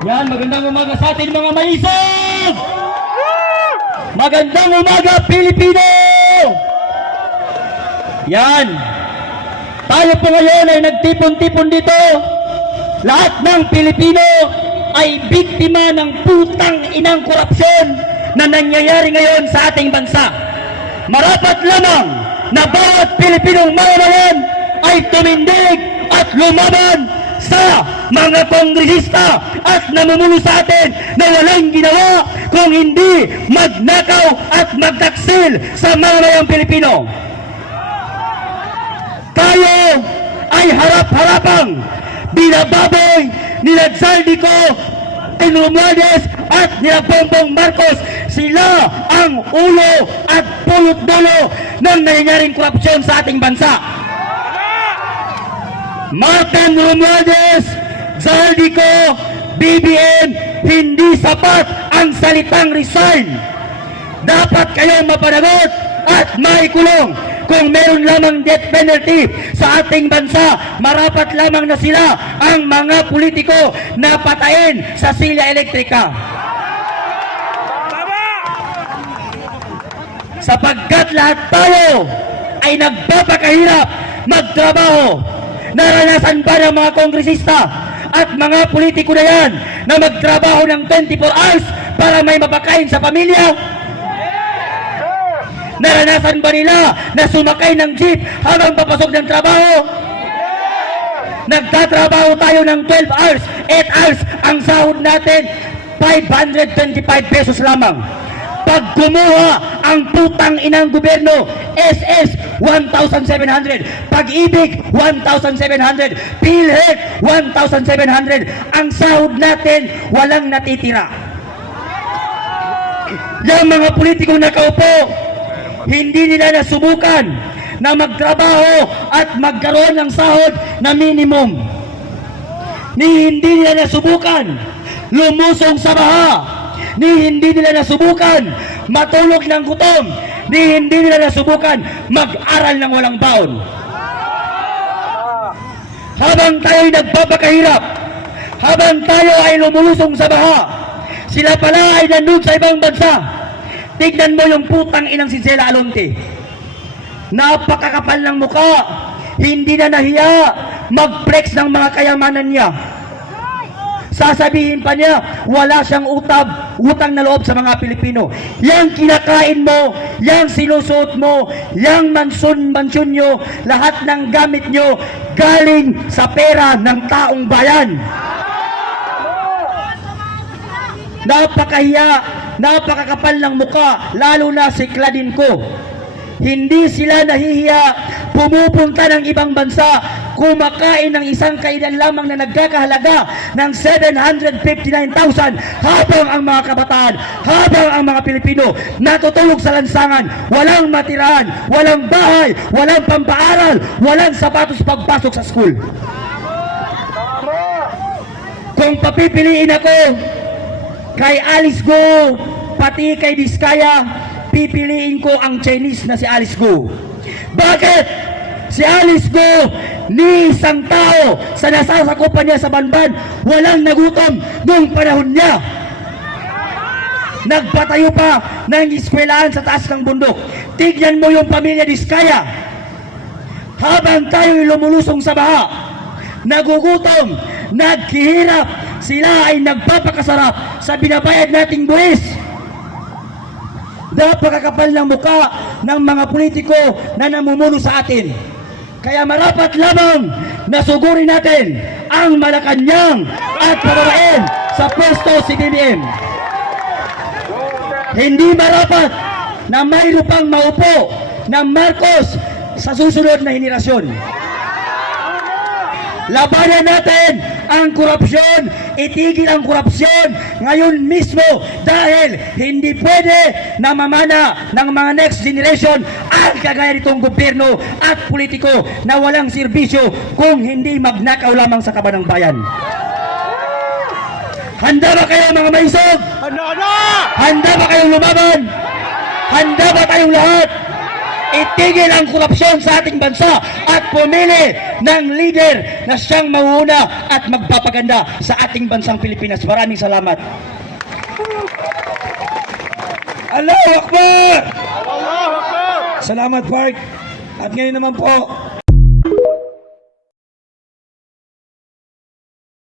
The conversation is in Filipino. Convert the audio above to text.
Yan, magandang umaga sa atin mga maisog! Magandang umaga, Pilipino! Yan, tayo po ngayon ay nagtipon-tipon dito. Lahat ng Pilipino ay biktima ng putang inang korupsyon na nangyayari ngayon sa ating bansa. Marapat lamang na bawat Pilipinong mamamayan ay tumindig at lumaban sa mga kongresista at namumuno sa atin na walang ginawa kung hindi magnakaw at magtaksil sa mamamayang Pilipino. Tayo ay harap-harapang binababoy ni Zaldico, Romualdez at ni Bongbong Marcos. Sila ang ulo at pulot-dulo ng nangyayaring korupsyon sa ating bansa. Martin Romualdez, Zaldico, BBM, hindi sapat ang salitang resign. Dapat kayong mapanagot at maikulong. Kung meron lamang death penalty sa ating bansa, marapat lamang na sila ang mga politiko na patayin sa silya elektrika. Sapagkat lahat tayo ay nagpapakahirap magtrabaho. Naranasan ba ng mga kongresista at mga politiko na yan na magtrabaho ng 24 hours para may mapakain sa pamilya? Naranasan ba nila na sumakay ng jeep habang papasok ng trabaho? Nagtatrabaho tayo ng 12 hours, 8 hours, ang sahod natin 525 pesos lamang. Pag kumuha ang putang inang gobyerno, SS 1,700, Pag-ibig 1,700, PhilHealth 1,700, ang sahod natin walang natitira. Yung mga politikong nakaupo, hindi nila nasubukan na magtrabaho at magkaroon ng sahod na minimum. Hindi nila nasubukan lumusong sa baha. Hindi nila nasubukan matulog ng gutom. Hindi nila nasubukan mag-aral ng walang baon. Habang tayo ay nagpapakahirap, habang tayo ay lumulusong sa baha, sila pala ay nandun sa ibang bansa. Tignan mo yung putang inang si Zela Alonte. Napakakapal ng muka. Hindi na nahiya mag-flex ng mga kayamanan niya. Sasabihin pa niya, wala siyang utang na loob sa mga Pilipino. Yang kinakain mo, yang sinusuot mo, yang mansyon nyo, lahat ng gamit nyo, galing sa pera ng taong bayan. Napakahiya, napakakapal ng muka, lalo na si Claudine Co. Hindi sila nahihiya, pumupunta ng ibang bansa, kumakain ng isang kainan lamang na nagkakahalaga ng 759,000 habang ang mga kabataan, habang ang mga Pilipino natutulog sa lansangan, walang matirahan, walang bahay, walang pampaaral, walang sapatos pagpasok sa school. Kung papipiliin ako kay Alice Go, pati kay Diskaya, pipiliin ko ang Chinese na si Alice Go. Bakit? Si Alice Go, ni isang tao sa nasasakupan niya sa Banban, walang nagutom noong panahon niya. Nagpatayo pa ng eskwelahan sa taas ng bundok. Tignan mo yung pamilya Diskaya. Habang tayo'y lumulusong sa baha, nagugutom, naghihirap, sila ay nagpapakasarap sa binabayad nating buwis. Napakakapal ng muka ng mga politiko na namumuno sa atin. Kaya marapat lamang na sugurin natin ang Malacanang at pababain sa pwesto si BBM. Hindi marapat na mayroon pang maupo ng Marcos sa susunod na henerasyon. Labanan natin ang korupsyon, itigil ang korupsyon ngayon mismo dahil hindi pwede na mamana ng mga next generation ang kagaya nitong gobyerno at politiko na walang serbisyo kung hindi magnakaw lamang sa kaban ng bayan. Handa ba kayo mga maisog? Handa na! Handa ba kayong lumaban? Handa ba tayong lahat? itigil ang korupsyon sa ating bansa at pumili ng leader na siyang mauna at magpapaganda sa ating bansang Pilipinas. Maraming salamat. Allahu Akbar! Salamat, Park. At ngayon naman po,